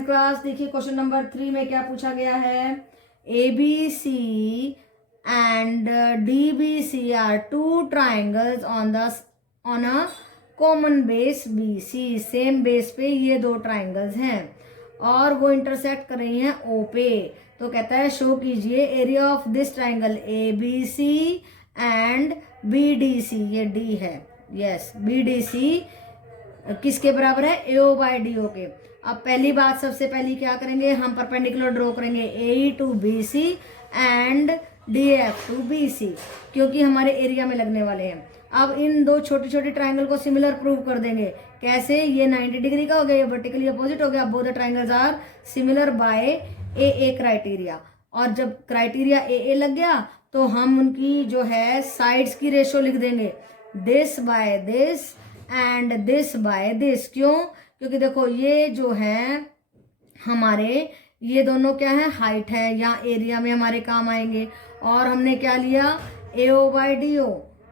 Tenth class, देखिए question number 3 में क्या पूछा गया है। ABC and DBC are two triangles on a common base BC। Same base पे ये दो ट्राइंगल्स हैं और वो इंटरसेक्ट कर रही हैं O पे। तो कहता है शो कीजिए area of this triangle ABC and BDC। ये D है, यस, BDC किसके बराबर है? AO बाय DO के। अब पहली बात, सबसे पहली क्या करेंगे, हम परपेंडिकुलर ड्रॉ करेंगे AE to BC and DF to BC, क्योंकि हमारे एरिया में लगने वाले हैं। अब इन दो छोटी छोटी ट्राइंगल को सिमिलर प्रूव कर देंगे। कैसे? ये 90 डिग्री का हो गया, ये वर्टिकली अपोजिट हो गया। Both the triangles are similar by AA criteria. और जब क्राइटेरिया AA लग गया तो हम उनकी जो है साइड्स की रेशो लिख देंगे, this by this and this by this. क्यों? क्योंकि देखो ये जो है हमारे, ये दोनों क्या है? हाइट है, यहाँ एरिया में हमारे काम आएंगे। और हमने क्या लिया? AO by DO,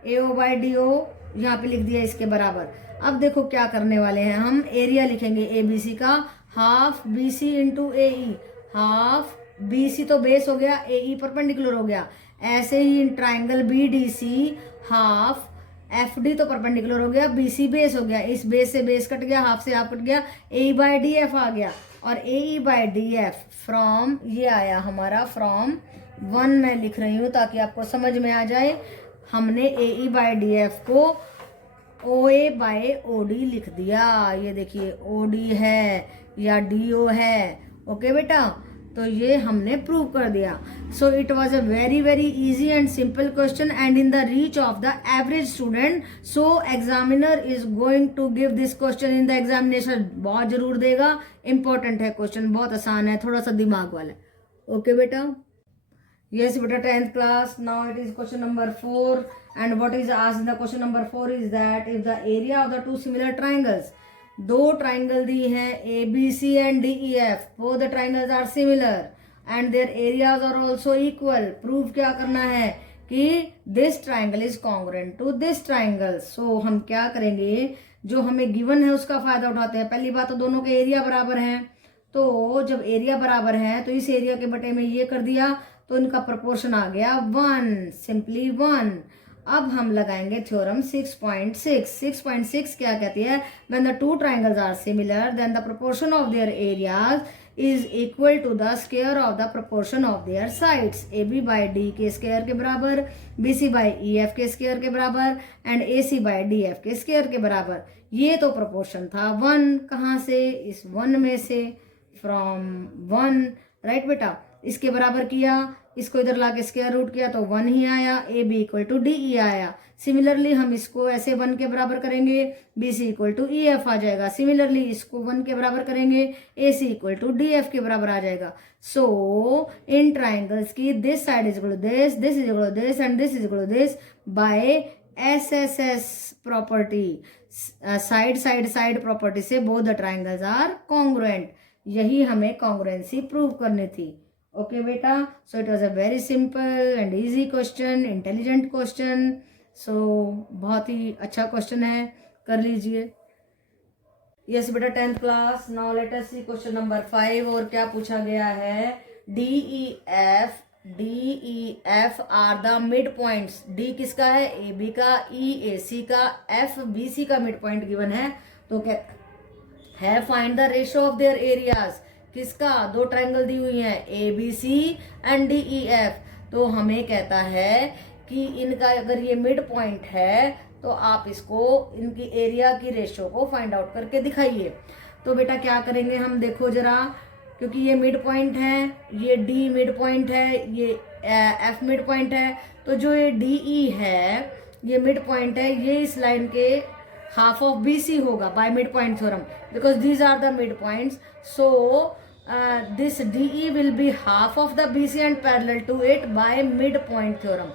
AO by DO यहाँ पे लिख दिया इसके बराबर। अब देखो क्या करने वाले हैं, हम एरिया लिखेंगे ABC का, half BC into AE। Half BC तो बेस हो गया, AE परपेंडिकुलर हो गया। ऐसे ही in triangle BDC, half FD तो परपेंडिकुलर हो गया, BC बेस हो गया, इस बेस से बेस कट गया, हाफ से हाफ कट गया, AE बाय DF आ गया। और AE बाय DF फ्रॉम, ये आया हमारा फ्रॉम 1 मैं लिख रही हूँ ताकि आपको समझ में आ जाए। हमने AE बाय DF को OA बाय OD लिख दिया। ये देखिए OD है या DO है। ओके बेटा, तो ये हमने प्रूव कर दिया। So it was a very very easy and simple question and in the reach of the average student. So examiner is going to give this question in the examination. बहुत जरूर देगा, important है question, बहुत आसान है, थोड़ा सा दिमाग वाला है। ओके बेटा, yes beta 10th class, now it is question number 4 and what is asked in the question number 4 is that if the area of the two similar triangles, दो ट्राइंगल दी हैं ABC and DEF, both the triangles are similar and their areas are also equal, proof क्या करना है कि this triangle is congruent to this triangle। so हम क्या करेंगे, जो हमें गिवन है उसका फायदा उठाते हैं। पहली बात तो दोनों के एरिया बराबर हैं, तो जब एरिया बराबर है तो इस एरिया के बटे में ये कर दिया तो इनका प्रोपोर्शन आ गया 1, सिंपली 1। अब हम लगाएंगे थ्योरम 6.6। 6.6 क्या कहती है? When the two triangles are similar then the proportion of their areas is equal to the square of the proportion of their sides. AB by D के स्क्वायर के बराबर, BC बाय EF के square के बराबर and AC by DF के square के बराबर। ये तो प्रोपोर्शन था 1, कहाँ से? इस 1 में से, फ्रॉम 1, राइट बेटा। इसके बराबर किया, इसको इधर ला के स्क्वायर रूट किया तो 1 ही आया, AB इक्वल टू DE आया। सिमिलरली हम इसको ऐसे 1 के बराबर करेंगे, BC इक्वल टू EF आ जाएगा। सिमिलरली इसको 1 के बराबर करेंगे, AC इक्वल टू DF के बराबर आ जाएगा। सो इन ट्राइंगल्स की this side is equal to this is equal to this and this is equal to this by SSS property, side side side property से both the triangles are congruent. यही हमें congruency prove करनी थी। Okay बेटा, so it was a very simple and easy question, intelligent question. So बहुत ही अच्छा question है, कर लीजिए। यस बेटा 10th class, now let us see question number 5। और क्या पूछा गया है? DEF are the mid points. D किसका है? AB का, E AC का, F BC का मिड पॉइंट गिवन है। तो क्या है? Find the ratio of their areas. किसका? दो ट्राइंगल दी हुई हैं ABC एंड DEF। तो हमें कहता है कि इनका अगर ये मिड पॉइंट है तो आप इसको, इनकी एरिया की रेशियो को फाइंड आउट करके दिखाइए। तो बेटा क्या करेंगे हम, देखो जरा, क्योंकि ये मिड पॉइंट है, ये D मिड पॉइंट है, ये F मिड पॉइंट है, तो जो ये DE है ये मिड पॉइंट है, ये इस लाइन के half of BC होगा by midpoint theorem, because these are the midpoints. So this DE will be half of the BC and parallel to it by midpoint theorem.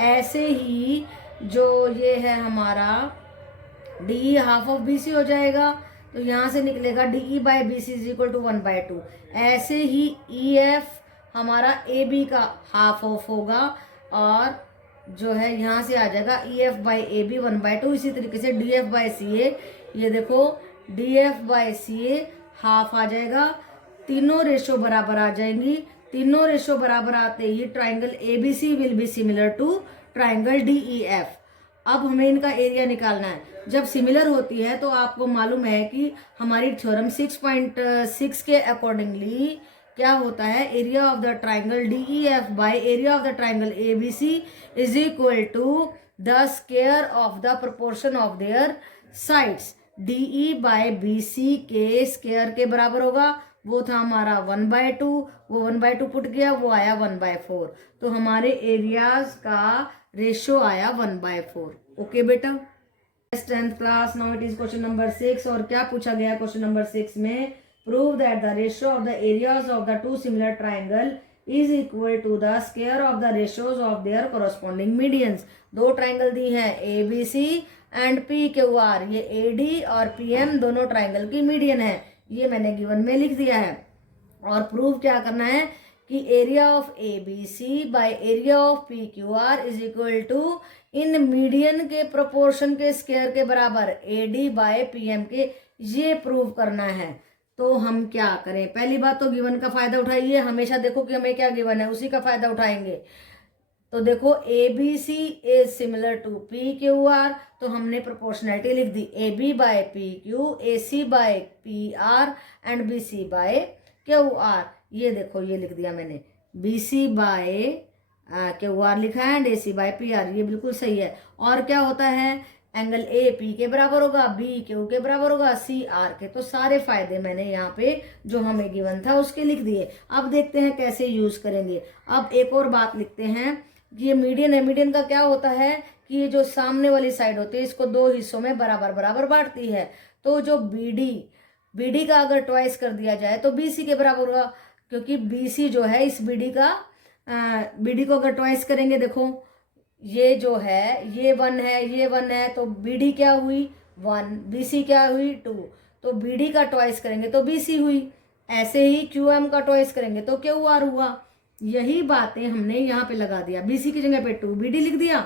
ऐसे ही जो ये है हमारा DE half of BC हो जाएगा, तो यहाँ से निकलेगा DE by BC is equal to 1/2। ऐसे ही EF हमारा AB का half of होगा और जो है यहाँ से आ जाएगा EF बाई AB 1/2। इसी तरीके से DF बाई CA, ये देखो DF बाई CA हाफ आ जाएगा तीनों रेशो बराबर आ जाएंगी। तीनों रेशो बराबर आते ही triangle ABC will be similar to triangle DEF। अब हमें इनका एरिया निकालना है। जब सिमिलर होती है तो आपको मालूम है कि हमारी थ्योरम 6.6 के अकॉर्डिंगली क्या होता है, area of the triangle DEF by area of the triangle ABC is equal to the square of the proportion of their sides. DE by BC के स्क्वायर के बराबर होगा। वो था हमारा 1/2, वो 1/2 पुट गया, वो आया 1/4। तो हमारे एरियाज का रेशो आया 1/4। ओके बेटा, 10th class. Now it is question number 6। और क्या पूछा गया क्वेश्चन नंबर 6 में, prove that the ratio of the areas of the two similar triangle is equal to the square of the ratios of their corresponding medians. दो triangle दी है ABC and PQR, ये AD और PM दोनों triangle की median है। ये मैंने गिवन में लिख दिया है। और प्रूव क्या करना है कि area of ABC by area of PQR is equal to in median के प्रोपोर्शन के स्क्वायर के बराबर AD बाय PM के, ये प्रूव करना है। तो हम क्या करें, पहली बात तो गिवन का फायदा उठाइए। हमेशा देखो कि हमें क्या गिवन है, उसी का फायदा उठाएंगे। तो देखो ABC is similar to PQR, तो हमने प्रोपोर्शनैलिटी लिख दी, AB by PQ, AC by PR and BC by QR। ये देखो ये लिख दिया मैंने, BC बाय QR लिखा है एंड AC बाय PR, ये बिल्कुल सही है। और क्या होता है, एंगल AP के बराबर होगा, BQ के बराबर होगा, CR के। तो सारे फायदे मैंने यहाँ पे जो हमें गिवन था उसके लिख दिए। अब देखते हैं कैसे यूज करेंगे। अब एक और बात लिखते हैं कि ये मीडियन है। मीडियन का क्या होता है कि ये जो सामने वाली साइड होती है इसको दो हिस्सों में बराबर बराबर बांटती है। तो जो BD का अगर ट्वाइस कर दिया जाए तो BC के बराबर होगा, क्योंकि BC जो है इस BD को अगर ट्वाइस करेंगे, देखो ये जो है ये 1 है, ये 1 है, तो BD क्या हुई 1, BC क्या हुई 2। तो BD का ट्वाइस करेंगे तो BC हुई। ऐसे ही QM का ट्वाइस करेंगे तो QR हुआ। यही बातें हमने यहाँ पे लगा दिया। BC की जगह पे 2BD लिख दिया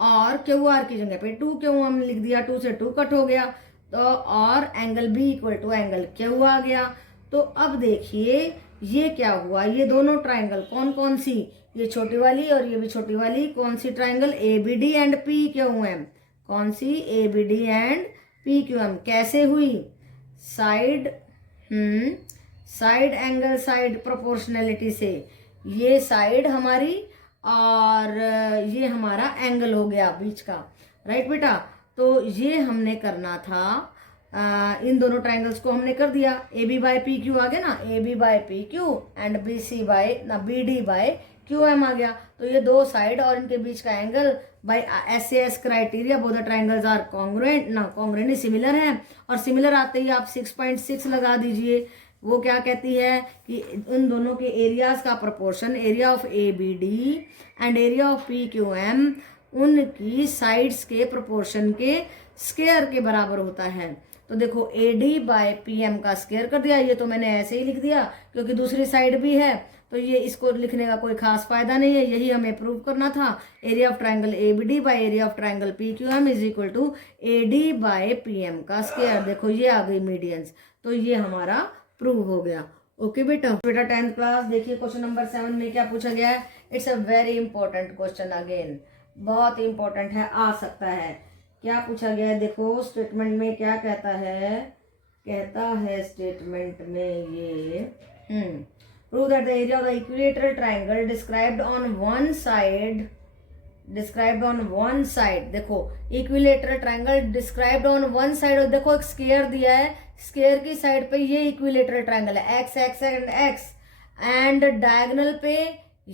और QR की जगह पे 2QM लिख दिया। 2 से 2 कट हो गया तो और angle B equal to angle Q आ गया। तो अब देखिए ये क्या हुआ, ये दोनों ट्राइंगल कौन कौन सी, ये छोटी वाली और ये भी छोटी वाली, कौन सी ट्राइंगल, ABD एंड PQM। कौन सी, ABD एंड PQM। कैसे हुई, साइड एंगल साइड प्रोपोर्शनैलिटी से। ये साइड हमारी और ये हमारा एंगल हो गया बीच का, राइट बेटा। तो ये हमने करना था, इन दोनों ट्राइंगल्स को हमने कर दिया। AB बाय PQ आ गया ना, AB by PQ and BD by QM आ गया। तो ये दो साइड और इनके बीच का angle by SAS criteria both the triangles are congruent similar हैं। और सिमिलर आते ही आप 6.6 लगा दीजिए। वो क्या कहती है कि उन दोनों के एरियाज का proportion, area of ABD and area of PQM उनकी साइड्स के प्रोपोर्शन के स्क्वायर के बराबर होता है। तो देखो AD बाय PM का स्क्वायर कर दिया। ये तो मैंने ऐसे ही लिख दिया क्योंकि दूसरी साइड भी है, तो ये इसको लिखने का कोई खास फायदा नहीं है। यही हमें प्रूव करना था। Area of triangle ABD by area of triangle PQM is equal to AD by PM का स्क्वायर। देखो ये आ गई मीडियंस, तो ये हमारा प्रूव हो गया। ओके बेटा 10th क्लास। देखिए क्वेश्चन नंबर 7 में क्या पूछा गया है। It's a very important question, again बहुत इंपॉर्टेंट है, आ सकता है। क्या पूछा गया है, देखो स्टेटमेंट में क्या कहता है स्टेटमेंट में ये, prove that the area of the equilateral triangle described on one side. देखो equilateral triangle described on one side, और देखो एक स्क्वायर दिया है, स्क्वायर की साइड पे ये इक्विलेटरल ट्राइंगल है, x and x, and diagonal पे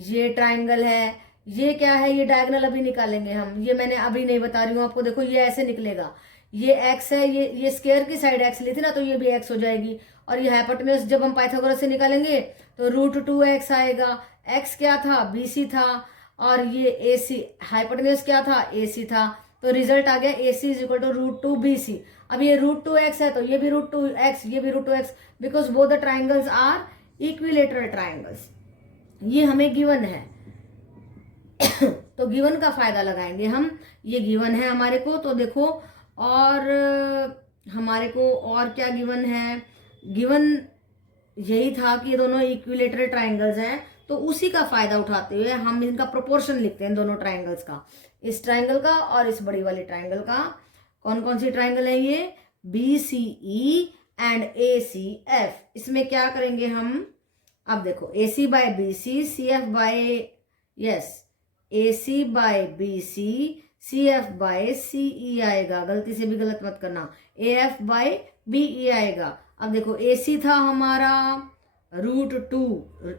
ये ट्राइंगल है। ये क्या है, ये डायगोनल अभी निकालेंगे हम, ये मैंने अभी नहीं बता रही हूँ आपको। देखो ये ऐसे निकलेगा, ये x है, ये स्क्वायर की साइड x ली थी ना, तो ये भी x हो जाएगी। और ये हाइपोटेन्यूज जब हम पाइथागोरस से निकालेंगे तो √2x आएगा। x क्या था, BC था, और ये AC हाइपोटेन्यूज क्या था, AC था। तो रिजल्ट आ गया AC is equal to √2BC। अब ये √2x है तो ये भी √2x, ये भी √2x, because both the triangles are equilateral triangles. ये हमें गिवन है तो गिवन का फायदा लगाएंगे हम। ये गिवन है हमारे को, तो देखो और हमारे को और क्या गिवन है, गिवन यही था कि ये दोनों इक्विलेटरल ट्राइंगल्स हैं, तो उसी का फायदा उठाते हुए हम इनका प्रोपोर्शन लिखते हैं दोनों ट्राइंगल्स का, इस ट्राइंगल का और इस बड़ी वाली ट्राइंगल का। कौन कौन सी ट्राइंगल है ये? BCE and ACF। इसमें क्या करेंगे हम? अब देखो AC by BC, CF by AC by BC, CF by CE आएगा, गलती से भी गलत मत करना, AF बाय BE आएगा। अब देखो AC था हमारा √2,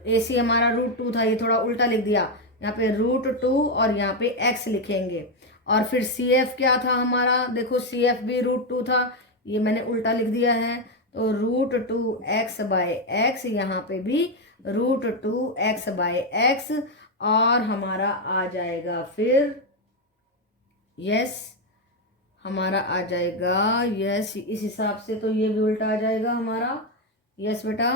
AC हमारा √2 था, ये थोड़ा उल्टा लिख दिया, यहाँ पे √2 और यहाँ पे x लिखेंगे। और फिर CF क्या था हमारा? देखो CF भी √2 था, ये मैंने उल्टा लिख दिया है, तो √2x बाय x, यहाँ पे भी √2x बाय x, और हमारा आ जाएगा फिर हमारा आ जाएगा इस हिसाब से, तो ये भी उल्टा आ जाएगा हमारा। बेटा,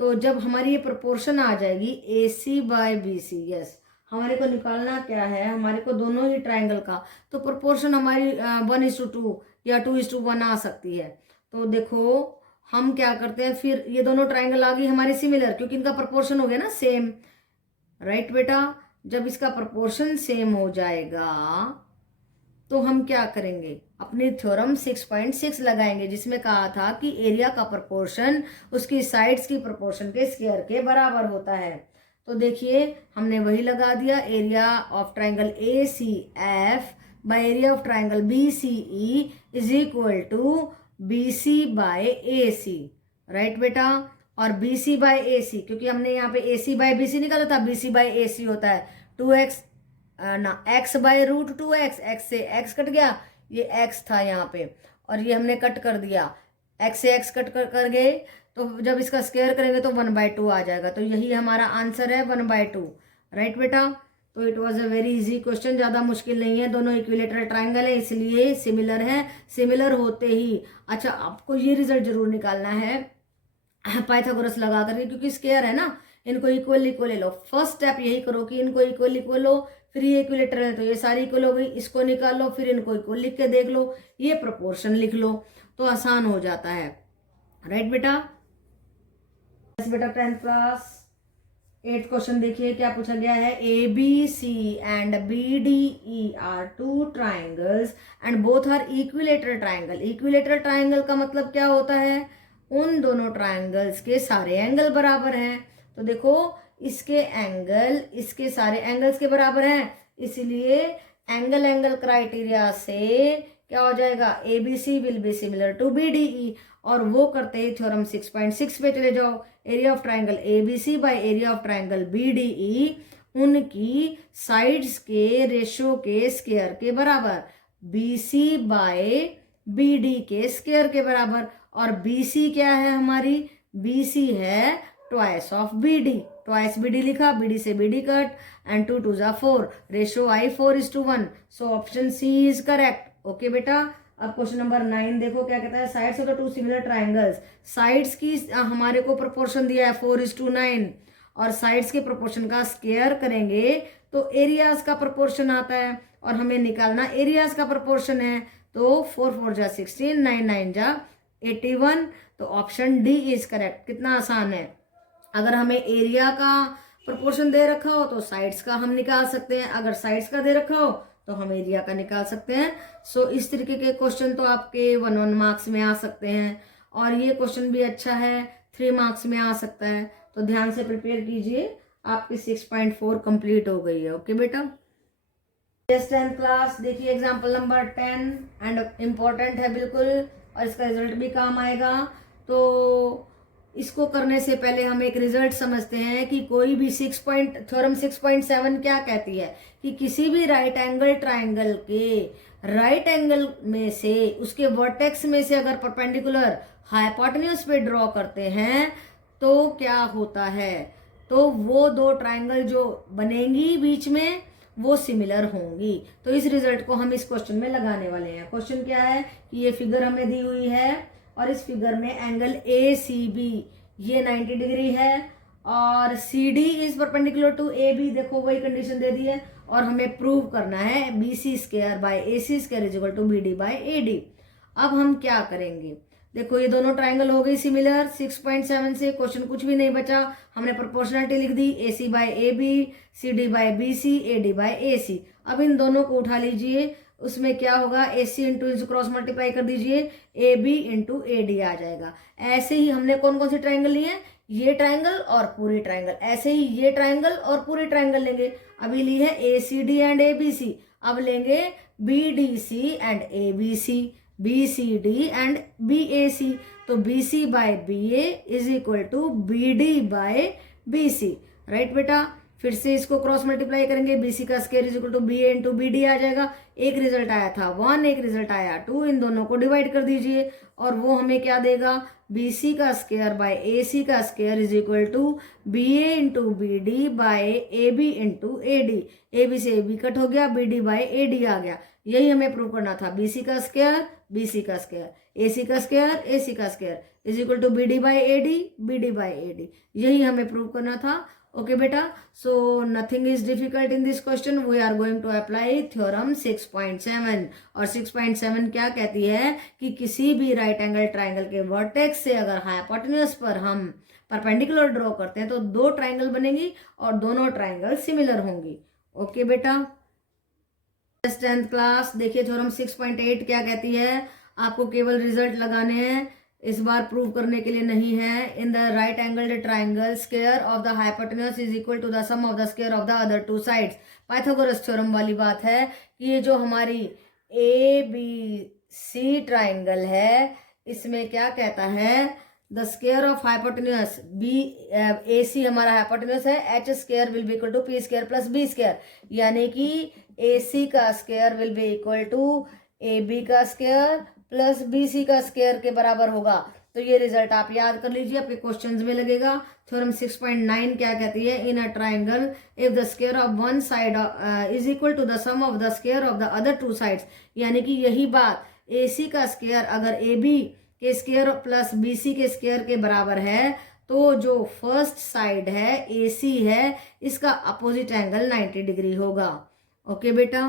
तो जब हमारी ये प्रोपोर्शन आ जाएगी AC बाय BC, हमारे को निकालना क्या है? हमारे को दोनों ही ट्राइंगल का तो प्रोपोर्शन हमारी 1:2 या 2:1 आ सकती है। तो देखो हम क्या करते हैं, फिर ये दोनों ट्राइंगल आ गई हमारी सिमिलर, क्योंकि इनका प्रोपोर्शन हो गया ना सेम, राइट बेटा। जब इसका प्रोपोर्शन सेम हो जाएगा तो हम क्या करेंगे? अपनी थ्योरम 6.6 लगाएंगे, जिसमें कहा था कि एरिया का प्रोपोर्शन उसकी साइड्स की प्रोपोर्शन के स्क्वायर के बराबर होता है। तो देखिए हमने वही लगा दिया, area of triangle ACF by area of triangle BCE is equal to BC by AC, right बेटा। और BC बाय AC, क्योंकि हमने यहाँ पे AC बाय BC निकाला था, BC बाय AC होता है 2x x by √2x, x से x कट गया, ये x था यहाँ पे, और ये हमने कट कर दिया, x से x कट कर गए, तो जब इसका स्क्वायर करेंगे तो 1/2 आ जाएगा। तो यही हमारा आंसर है 1/2, राइट बेटा। तो it was a very easy question, ज़्यादा मुश्किल नहीं है, दोनों इक्विलेटरल ट्राइंगल है इसलिए सिमिलर है, सिमिलर होते ही। अच्छा, आपको ये रिजल्ट जरूर निकालना है पाइथागोरस लगा करके, क्योंकि स्क्वायर है ना, इनको इक्वल इक्वल ले लो। फर्स्ट स्टेप यही करो कि इनको इक्वल इक्वल लो, फिर ये इक्विलेटरल है तो ये सारी इक्वल हो गई, इसको निकाल लो, फिर इनको इक्वल लिख के देख लो, ये प्रोपोर्शन लिख लो, तो आसान हो जाता है, राइट बेटा। बेटा 10th क्लास 8th क्वेश्चन देखिए क्या पूछा गया है। ABC and BDE are 2 triangles and both are equilateral triangle. Equilateral triangle का मतलब क्या होता है? उन दोनों ट्राइंगल्स के सारे एंगल बराबर हैं। तो देखो इसके एंगल इसके सारे एंगल्स के बराबर हैं, इसलिए एंगल क्राइटेरिया से क्या हो जाएगा? ABC will be similar to BDE, और वो करते ही थ्योरम 6.6 पे चले जाओ। Area of triangle ABC by area of triangle BDE उनकी साइड्स के रेशो के स्क्वायर के बराबर, BC बाय BD के स्क्वायर के बराबर। और BC क्या है हमारी? BC है twice of BD, twice BD लिखा, BD से BD cut, and 2 2 4, ratio I 4:1, so option C is correct. Okay बेटा। अब क्वेश्चन नंबर 9 देखो क्या कहता है। Sides of the 2 similar triangles, sides की हमारे को प्रोपोर्शन दिया है 4:9, और साइड्स के प्रोपोर्शन का स्क्वायर करेंगे तो एरियाज का प्रोपोर्शन आता है, और हमें निकालना एरियाज का प्रोपोर्शन है। तो 4 4 जा 16, 9 9 जा 81, तो ऑप्शन डी इज करेक्ट। कितना आसान है। अगर हमें एरिया का प्रोपोर्शन दे रखा हो तो साइड्स का हम निकाल सकते हैं, अगर साइड्स का दे रखा हो तो हम एरिया का निकाल सकते हैं। सो इस तरीके के क्वेश्चन तो आपके 1 मार्क्स में आ सकते हैं, और ये क्वेश्चन भी अच्छा है 3 मार्क्स में आ सकता है। तो ध्यान से प्रिपेयर कीजिए, आपकी 6.4 कंप्लीट हो गई है। ओके बेटा। 10th क्लास देखिए एग्जाम्पल नंबर 10 एंड इम्पोर्टेंट है बिल्कुल, और इसका रिजल्ट भी काम आएगा। तो इसको करने से पहले हम एक रिजल्ट समझते हैं कि कोई भी थ्योरम 6.7 क्या कहती है कि किसी भी राइट एंगल ट्राइंगल के राइट एंगल में से उसके वर्टेक्स में से अगर परपेंडिकुलर हाइपोटेन्यूज पे ड्रॉ करते हैं तो क्या होता है? तो वो दो ट्राइंगल जो बनेंगी बीच में वो सिमिलर होंगी। तो इस रिजल्ट को हम इस क्वेश्चन में लगाने वाले हैं। क्वेश्चन क्या है कि ये फिगर हमें दी हुई है, और इस फिगर में एंगल ACB ये 90 डिग्री है, और CD is perpendicular to AB, देखो वही कंडीशन दे दी है, और हमें प्रूव करना है BC square by AC square is equal to BD by AD। अब हम क्या करेंगे? देखो ये दोनों ट्राइंगल हो गई सिमिलर 6.7 से, क्वेश्चन कुछ भी नहीं बचा, हमने प्रोपोर्शनलिटी लिख दी, AC by AB, CD by BC, AD by AC। अब इन दोनों को उठा लीजिए, उसमें क्या होगा, AC इंटू क्रॉस मल्टीप्लाई कर दीजिए, AB इंटू AD आ जाएगा। ऐसे ही हमने कौन कौन से ट्राइंगल लिए हैं, ये ट्राइंगल और पूरी ट्राइंगल, ऐसे ही ये ट्राइंगल और पूरी ट्राइंगल लेंगे। अभी ली है ACD एंड ABC, अब लेंगे BDC and ABC, BCD and BAC। तो BC by BA is equal to BD by BC, right बेटा। फिर से इसको क्रॉस मल्टीप्लाई करेंगे, BC का square is equal to BA into BD आ जाएगा। एक रिजल्ट आया था 1, एक रिजल्ट आया 2, इन दोनों को डिवाइड कर दीजिए और वो हमें क्या देगा, BC का स्क्वायर बाय AC का square is equal to BA into BD by AB into AD। AB से AB कट हो गया, BD बाय AD आ गया। यही हमें प्रूव करना था, BC का स्क्वायर BC का स्क्वायर, AC का स्क्वायर AC का square is equal to BD by AD, BD by AD, यही हमें प्रूव करना था। ओके बेटा, so nothing is difficult in this question, we are going to apply theorem 6.7। और 6.7 क्या कहती है कि किसी भी राइट एंगल ट्राइंगल के वर्टेक्स से अगर हाइपोटेन्यूज पर हम परपेंडिकुलर ड्रॉ करते हैं तो दो ट्राइंगल बनेगी और दोनों ट्राइंगल सिमिलर होंगी। ओके बेटा, 10th क्लास देखिए, थ्योरम 6.8 क्या कहती है, आपको केवल रिजल्ट लगाने हैं, इस बार प्रूव करने के लिए नहीं है। In the right angled triangle square of the hypotenuse is equal to the sum of the square of the other two sides. Pythagoras theorem वाली बात है कि ये जो हमारी ABC ट्राइंगल है, इसमें क्या कहता है, the square of hypotenuse AC हमारा हाइपोटेन्यूज है, H square will be equal to P square plus B square, यानी कि AC का square will be equal to AB का स्क्वायर प्लस BC का स्क्वायर के बराबर होगा। तो ये रिजल्ट आप याद कर लीजिए, आपके क्वेश्चंस में लगेगा। थ्योरम 6.9 क्या कहती है, in a triangle if the square of one side is equal to the sum of the square of the other two sides, यानी कि यही बात, AC का स्क्वायर अगर AB के स्क्वायर प्लस BC के स्क्वायर के बराबर है, तो जो फर्स्ट साइड है AC है, इसका अपोजिट एंगल 90 डिग्री होगा। ओके बेटा।